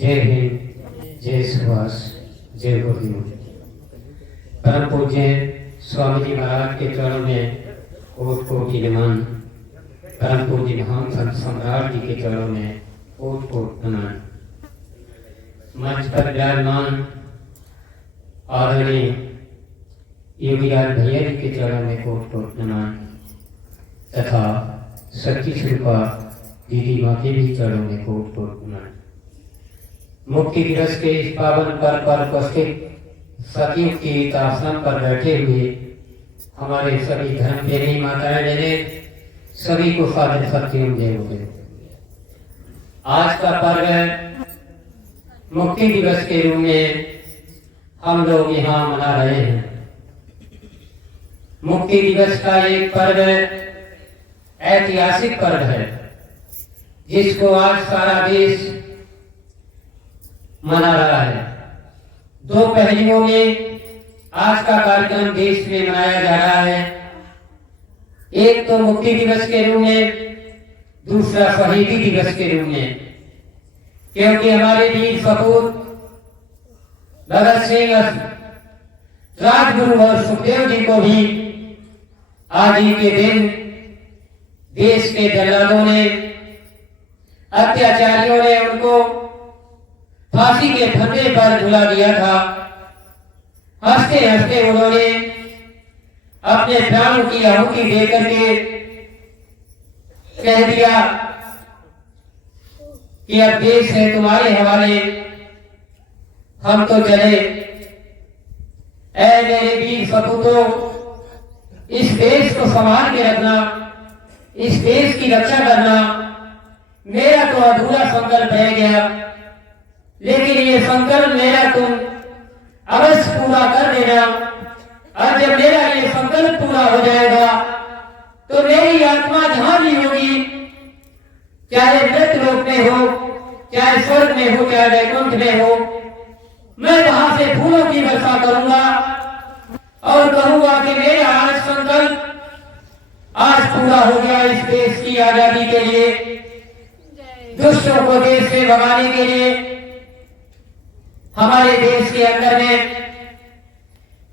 जय हिंद, जय सुभाष, जय गुरु। परम पूज्य स्वामी जी महाराज के चरणों में कोटि कोटि नमन। परम पूज्य महान संत सम्राट जी के चरणों में कोटि कोटि नमन। मंच पर विराजमान आदरणीय योगीराज भैया जी के चरणों में कोटि कोटि नमन तथा सच्ची शिल्पा दीदी माँ के भी चरणों में कोटि कोटि नमन। मुक्ति दिवस के इस पावन पर्व पर उपस्थित सखियों की आसन पर बैठे हुए हमारे सभी धर्म प्रेमी माताएं बहने सभी को सादर सत्यों जय हो। आज का पर्व है मुक्ति दिवस के रूप में हम लोग यहाँ मना रहे हैं। मुक्ति दिवस का एक पर्व ऐतिहासिक पर्व है जिसको आज सारा देश मना रहा है। दो पहलुओं में आज का कार्यक्रम देश में मनाया जा रहा है। एक तो मुक्ति दिवस के रूप में, दूसरा शहीदी दिवस के रूप में, क्योंकि हमारे वीर सपूत भगत सिंह, राजगुरु और सुखदेव जी को भी आज ही के दिन देश के दलालों ने, अत्याचारियों ने उनको फांसी के फंदे पर झुला दिया था। हंसते हंसते उन्होंने अपने प्राणों की आहुति देकर के कह दिया कि अब देश है तुम्हारे हवाले, हम तो चले। ऐ मेरे वीर सपूतों, इस देश को संभाल के रखना, इस देश की रक्षा करना मेरा तो अधूरा संकल्प रह गया, लेकिन ये संकल्प मेरा तुम अवश्य पूरा कर देना। और जब मेरा ये संकल्प पूरा हो जाएगा तो मेरी आत्मा जहां भी होगी, चाहे मृत लोक में हो, चाहे स्वर्ग में हो, चाहे वैकुंठ में हो, मैं वहां से फूलों की वर्षा करूंगा और कहूंगा कि मेरा आज संकल्प आज पूरा हो गया। इस देश की आजादी के लिए, दुष्टों को देश से भगाने के लिए। हमारे देश के अंदर में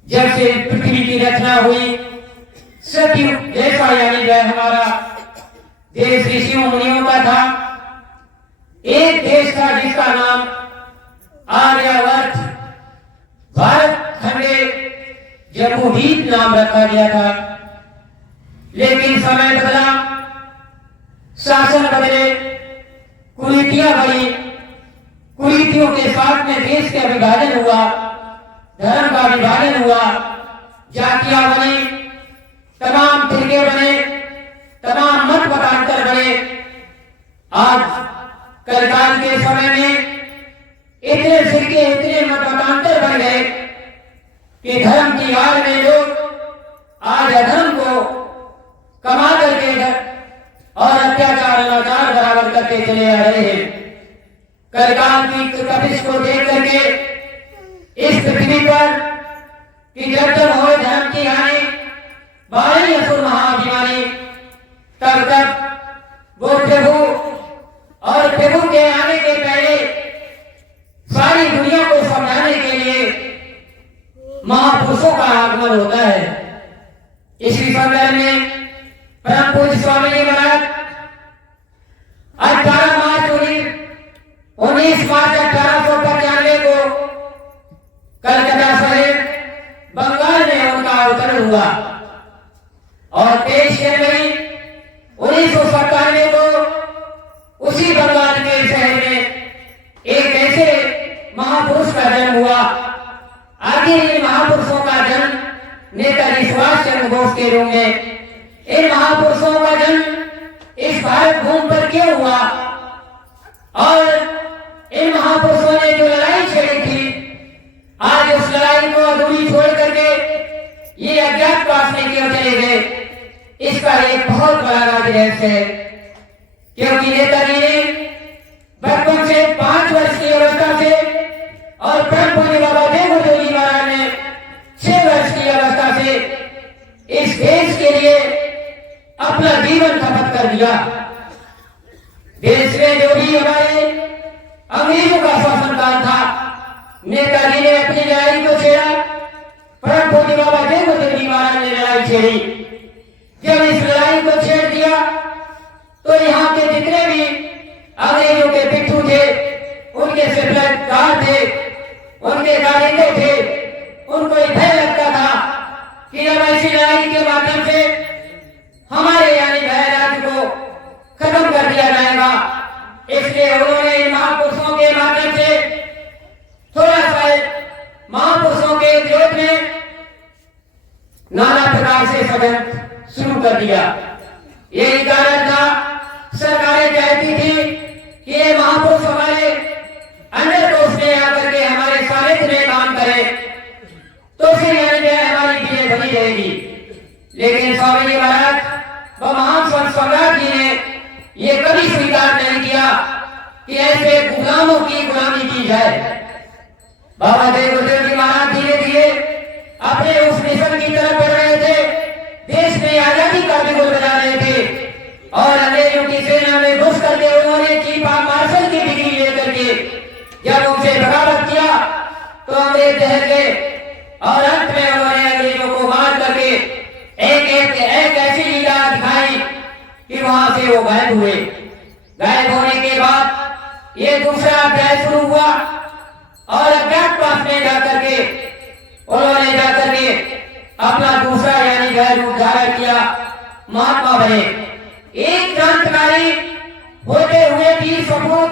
जब से पृथ्वी की रचना हुई, सतयुग जैसा यानी जो हमारा देश ऋषियों मुनियों का था, एक देश था जिसका नाम आर्यावर्त भारत खंडे जम्बूद्वीप नाम रखा गया था। लेकिन समय बदला, शासन बदले, कुरीतियां बढ़ी, कुरीतियों के साथ में देश का विभाजन हुआ, धर्म का विभाजन हुआ, जातियां बनी, तमाम फिरके बने, तमाम मत मतांतर बने। आज कलकाल के समय में इतने फिरके, इतने मत मतांतर बन गए कि धर्म की आड़ में लोग आज अधर्म को कमा करके और अत्याचार अनाचार बराबर करके चले आ रहे हैं। कलकाल की तपिश को देख करके इस पृथ्वी पर कि जब तक हो धर्म की हानि, बारी असुर महाभिमानी, तब तक वो प्रभु और प्रभु के आने के पहले सारी दुनिया को समझाने के लिए महापुरुषों का आगमन होता है। इसी संदर्भ में परम पूज्य स्वामी जी महाराज 18 मार्च 1895 को कलकत्ता शहर बंगाल में उनका अवतरण हुआ और 23 जनवरी 1997 को उसी बंगाल के शहर में एक ऐसे महापुरुष का जन्म हुआ। आखिर इन महापुरुषों का जन्म नेताजी सुभाष चंद्र बोस के रूप में, इन महापुरुषों का जन्म इस भारत भूमि पर क्यों हुआ और इन महापुरुषों ने जो लड़ाई छेड़ी थी, आज उस लड़ाई को अधूरी छोड़ करके ये अज्ञातवास में क्यों चले गए, इसका एक बहुत बड़ा राज रहस्य है। क्योंकि नेताजी ने बचपन से 5 वर्ष की अवस्था से और परम पूज्य बाबा देवगुरु जी महाराज ने 6 वर्ष की अवस्था से इस देश के लिए अपना जीवन खपत कर दिया। देश में जो भी हमारे अंग्रेजों का शासन देव जी महाराज ने लड़ाई छेड़ी। जब इस लड़ाई को छेड़ दिया तो यहाँ के जितने भी अंग्रेजों के पिट्ठू थे, उनके सिरदार थे, उनके कारिंदे थे, उनको भय लगता था कि अब ऐसी लड़ाई के माध्यम से हमारे यानी भय राज्य को खत्म कर दिया जाएगा। इसलिए उन्होंने इन महापुरुषों के माध्यम से थोड़ा सा महापुरुषों के विरोध में नाना प्रकार से षड्यंत्र शुरू कर दिया। यही कारण था, सरकारें चाहती थी कि ये महापुरुष हमारे अंडर कोष में आकर के हमारे सानिध्य में काम करें तो फिर हमारी चीजें बनी रहेगी। लेकिन स्वामी जी महाराज व महान संत सम्राट जी ने ये कभी स्वीकार नहीं किया कि ऐसे गुलामों की गुलामी की जाए। बाबा देव गुरुदेव जी महाराज धीरे धीरे अपने उस मिशन की तरफ बढ़ रहे थे, देश में आजादी का बिगुल बजा रहे थे और अंग्रेजों की सेना में घुस करके उन्होंने चीफ ऑफ मार्शल की डिग्री लेकर के जब उनसे बगावत किया तो अंग्रेज डर गए और अंत में उन्होंने अंग्रेजों को मार करके एक ऐसी लीला दिखाई कि वहां से वो गायब हुए। गायब होने के बाद ये दूसरा अध्याय शुरू हुआ और अज्ञातवास में जाकर के उन्होंने जाकर के अपना दूसरा यानी गैर रूप धारण किया, महात्मा बने। एक क्रांतिकारी होते हुए भी सपूत,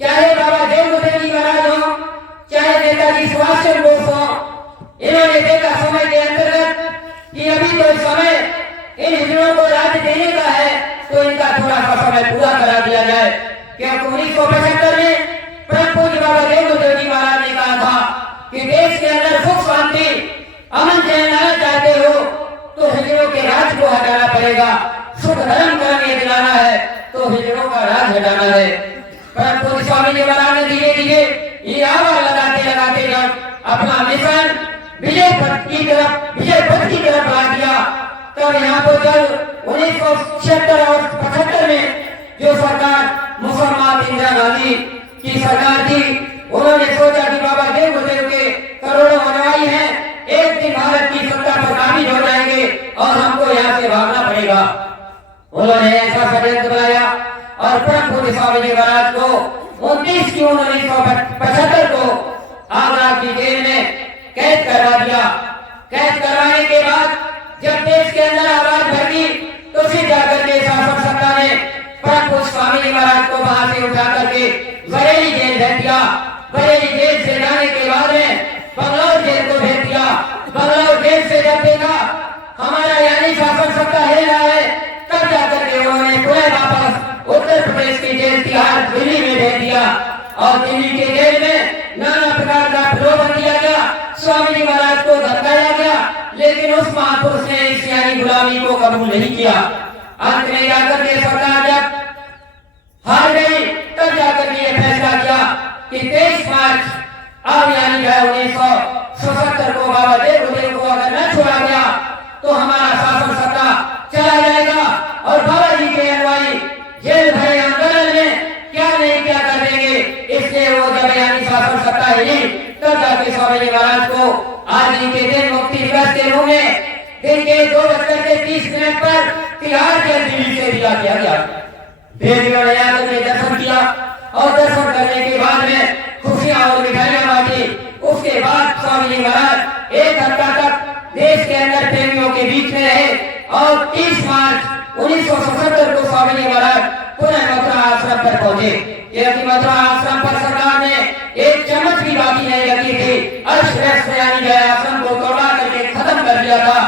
चाहे बाबा देव गुरुदेव जी महाराज हो, चाहे नेताजी सुभाष चंद्र बोस हो, इन्होंने देखा समय के अंतर्गत कि अभी तो समय इन हिजड़ों को राज्य देने का है तो इनका थोड़ा सा समय पूरा करा दिया जाए। क्योंकि 1975 में परम पूज्य बाबा देव गुरुदेव जी महाराज ने कहा था कि देश के अंदर सुख शांति अमन चैन लाना चाहते हो तो हिजड़ों के राज को हटाना पड़ेगा। सुख धर्म करने दिलाना है तो हिजड़ों का राज हटाना है। परम पूज्य स्वामी जी महाराज ने धीरे धीरे ये आवाज लगाते लगाते जब अपना मिशन विजय पथ की तरफ ला दिया तब यहाँ पर जब 1976 और 75 में जो सरकार मुसलमान इंदिरा गांधी की सरकार थी, उन्होंने सोचा कि बाबा देव गुरुदेव के करोड़ों अनुयायी हैं, एक दिन भारत की सत्ता पर काबिज हो जाएंगे और हमको यहाँ से भागना पड़ेगा। उन्होंने ऐसा षड्यंत्र बनाया और परम पूज्य स्वामी जी महाराज को 29 जून 1975 को आगरा की जेल में कैद करवा दिया। कैद करवाने के बाद जब देश के अंदर आवाज भरगी तो फिर जाकर के शासन सत्ता ने परम पूज्य स्वामी जी महाराज को वहां से उठा करके बरेली जेल भेज दिया। बरेली जेल से जाने के बाद में बंगलौर जेल को भेज दिया। बंगलौर जेल से जब देखा हमारा यानी शासन सत्ता हिल रहा है तब जाकर के उन्होंने पुनः वापस उत्तर प्रदेश की जेल तिहाड़ दिल्ली में भेज दिया और दिल्ली के जेल में नाना प्रकार का प्रलोभन किया गया, स्वामी जी महाराज को धमकाया गया, लेकिन उस महापुरुष ने इस यानी गुलामी को कबूल नहीं किया। अंत में जाकर के सरकार जब हार गई तब जाकर के फैसला किया कि 23 मार्च अब यानी 1977 को बाबा देव गुरुदेव को अगर न छोड़ा गया तो हमारा शासन सत्ता चला जाएगा और बाबा जी के अनुयायी जेल भरे आंदोलन में क्या नहीं क्या कर देंगे। इसलिए वो जब यानी शासन सत्ता हिली तब जाके स्वामी जी महाराज को आज ही के दिन मुक्ति दिवस के रूप में दिन के 2:30 पर तिहाड़ जेल दिल्ली से दिया किया गया। देवियों ने आकर के दर्शन किया और दर्शन करने के बाद में खुशियां और मिठाइयां बांटी। उसके बाद स्वामी जी महाराज 1 हफ्ता तक देश के अंदर प्रेमियों के बीच में रहे और 30 मार्च 1977 को स्वामी जी महाराज पुनः मथुरा आश्रम पर पहुंचे। यह मथुरा आश्रम पर सरकार ने एक चम्मच भी बाकी नहीं रखी थी। आश्रम को तोड़ा करके खत्म कर दिया था।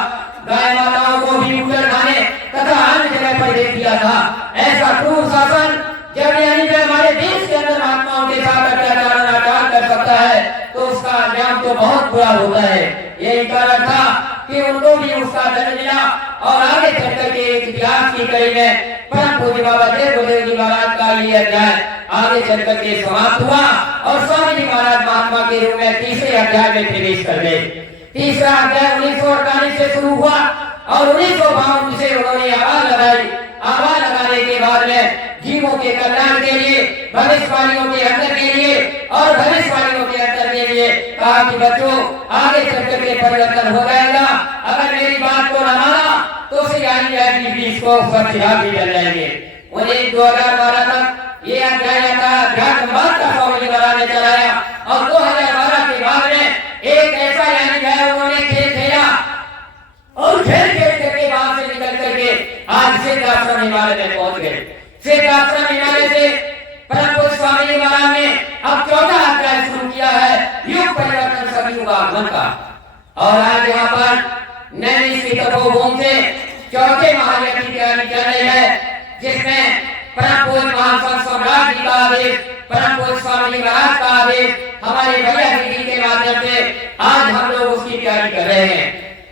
गाय माताओं को भी उजड़ खाने तथा अन्य जगह पर दे दिया था। ऐसा क्रूर शासन जब यानी कि हमारे देश के अंदर महात्माओं के साथ अत्याचार अनाचार कर सकता है तो उसका अंजाम तो बहुत बुरा होता है। यही कारण था कि उनको भी उसका दंड मिला और आगे चल करके एक इतिहास की कड़ी में परम पूज्य बाबा देव गुरुदेव जी महाराज का ये अध्याय आगे चल करके समाप्त हुआ और स्वामी जी महाराज महात्मा के रूप में तीसरे अध्याय में प्रवेश कर गए। तीसरा अध्याय 1948 से शुरू हुआ और 1952 से उन्होंने आवाज लगाई। आवाज लगाने के बाद में जीवों के कल्याण के लिए, भविष्यवाणियों के अंदर के लिए और भविष्यवाणियों के अंदर के लिए कहा कि बच्चों आगे चल करके परिवर्तन हो जाएगा। इसको स्वच्छता भी चल जाएंगे। उन्हें 2012 तक ये अध्याय का अध्यात्मवाद का स्वामी महाराज ने चलाया और 2012 के बाद में एक ऐसा यानी है उन्होंने खेल खेला और खेल खेलते के वहां से निकल करके आज सिद्ध आश्रम हिमालय में पहुंच गए। सिद्ध आश्रम हिमालय से परम पूज्य स्वामी महाराज ने अब 14 अध्याय शुरू किया है युग परिवर्तन सतयुग आगमन का। और आज यहाँ पर नैनी तपोवन से चौथे महायज्ञ की तैयारी चल रही है, जिसमें परम पूज्य महासंत सम्राट जी का आदेश, परम पूज्य स्वामी महाराज का आदेश हमारे भैया जी के माध्यम से आज हम लोग उसकी तैयारी कर रहे हैं।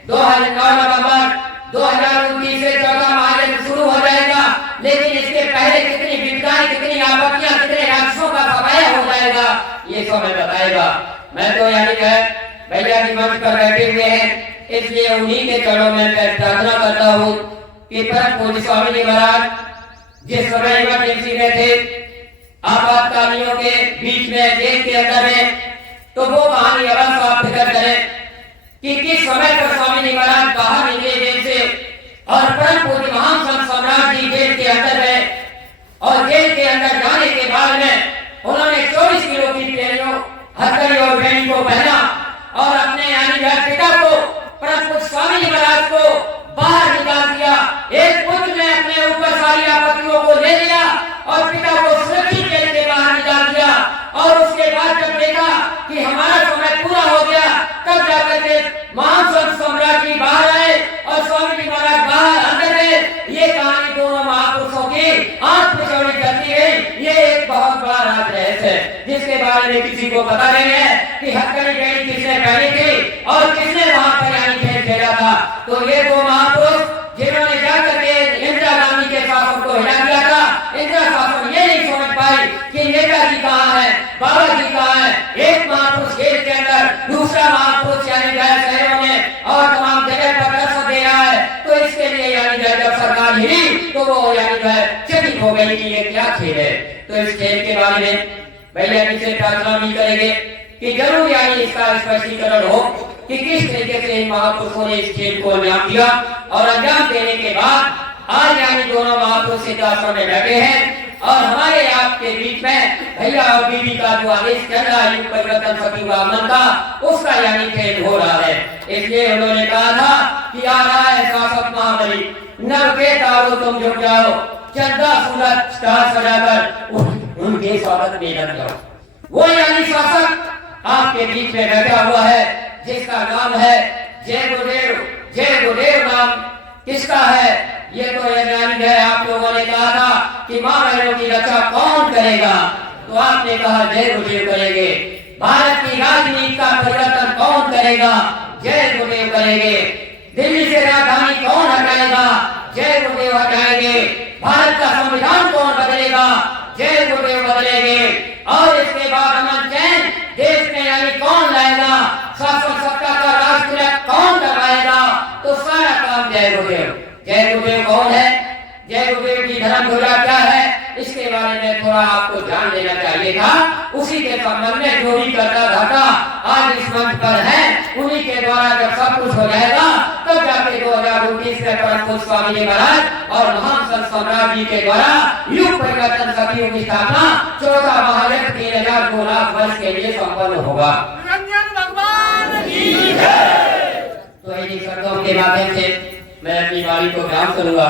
2009 नवंबर 2029 से 14 महायज्ञ शुरू हो जाएगा, लेकिन इसके पहले कितनी विपदाएं, कितनी आपत्तियां, कितने राक्षसों का समय हो जाएगा ये समय बताएगा। मैं तो यानी भैया जी मंच पर बैठे हुए हैं, इसलिए उन्हीं के चरणों में प्रार्थना करता हूँ कि परम पूज्य स्वामी जी महाराज जिस समय इमरजेंसी में थे, आपातकालियों के बीच में जेल के अंदर में, तो वो कहानी अवश्य आप फिक्र करें कि किस समय पर स्वामी जी महाराज बाहर निकले जेल से और परम पूज्य महान संत सम्राट जी जेल के अंदर में, और जेल के अंदर जाने के बाद में उन्होंने 24 किलो की पेड़ियों हथकड़ी और बेनी को पहना और अपने यानी पिता को परम पूज्य स्वामी जी महाराज को बाहर निकाल दिया। एक पुत्र ने अपने ऊपर सारी आपत्तियों को ले लिया और पिता को सुरक्षित जेल के बाहर निकाल दिया। और उसके बाद जब देखा कि हमारा समय पूरा हो गया, तब जाकर के महान संत सम्राट जी बाहर आए और स्वामी जी महाराज बाहर अंदर गए। ये कहानी दोनों महापुरुषों की आंख पिछौड़ी करती गई। ये एक बहुत बड़ा राज रहस्य है जिसके बारे में किसी को पता नहीं है कि हथकड़ी बेड़ी किसने पहनी थी और किसने वहां पर यानी खेल खेला था। तो ये दो महापुरुष जिन्होंने जाकर के इंदिरा गांधी के शासन को हिला दिया था, इंदिरा शासन ये नहीं समझ पाई कि नेताजी कहाँ है, बाबा जी कहाँ है। एक महापुरुष जेल के अंदर, दूसरा महापुरुष यानी शहरों में और तमाम जगह पर दर्शन दे रहा है। तो इसके लिए यानी जब सरकार हिली तो वो यानी चकित हो गई कि ये क्या खेल है। तो इस खेल के बारे में भैया जी से प्रार्थना भी करेंगे कि जरूर यानी इसका स्पष्टीकरण हो कि किस तरीके से इन महापुरुषों ने इस खेल को अंजाम दिया। और अंजाम देने के बाद आज यानी दोनों महापुरुष सिद्ध आश्रम में बैठे हैं और हमारे आपके बीच में भैया और बीबी का जो आदेश चल रहा है युग परिवर्तन सतयुग आगमन का, उसका यानी खेल हो रहा है। इसलिए उन्होंने कहा था कि आ रहा है शासक महाबली, नव के तारो तुम झुक जाओ, चंदा सूरज स्टार सजाकर उनके स्वागत में लग जाओ। वो यानी शासक आपके बीच में बैठा हुआ है जिसका नाम है जय गुरुदेव। जय गुरुदेव नाम किसका है? ये तो यजमानी है। आप लोगों ने कहा था कि मां बहनों की रक्षा कौन करेगा, तो आपने कहा जय गुरुदेव करेंगे। भारत की राजनीति का परिवर्तन कौन करेगा? जय गुरुदेव करेंगे। दिल्ली से राजधानी कौन हटाएगा? जय गुरुदेव हटाएंगे। भारत का संविधान कौन बदलेगा? जय गुरुदेव बदलेंगे। और इसके बाद अमन चैन देश में यानी कौन लाएगा? शासन सत्ता का राष्ट्र कौन करवाएगा? तो सारा काम जय गुरुदेव। जय गुरुदेव कौन है? जय गुरुदेव की धर्म ध्वजा क्या है? इसके बारे में थोड़ा आपको ध्यान देना चाहिए था। उसी के संबंध में जो भी करता धाता आज इस मंच पर है, उन्हीं के द्वारा जब सब कुछ हो जाएगा तब जाके 2019 में परम पूज्य स्वामी जी महाराज और महान संत सम्राट जी के द्वारा युग परिवर्तन सतयुग की स्थापना 14 महायज्ञ 3002 लाख वर्ष के लिए संपन्न होगा। तो इन्हीं शब्दों के माध्यम से मैं अपनी वाणी को विराम करूंगा।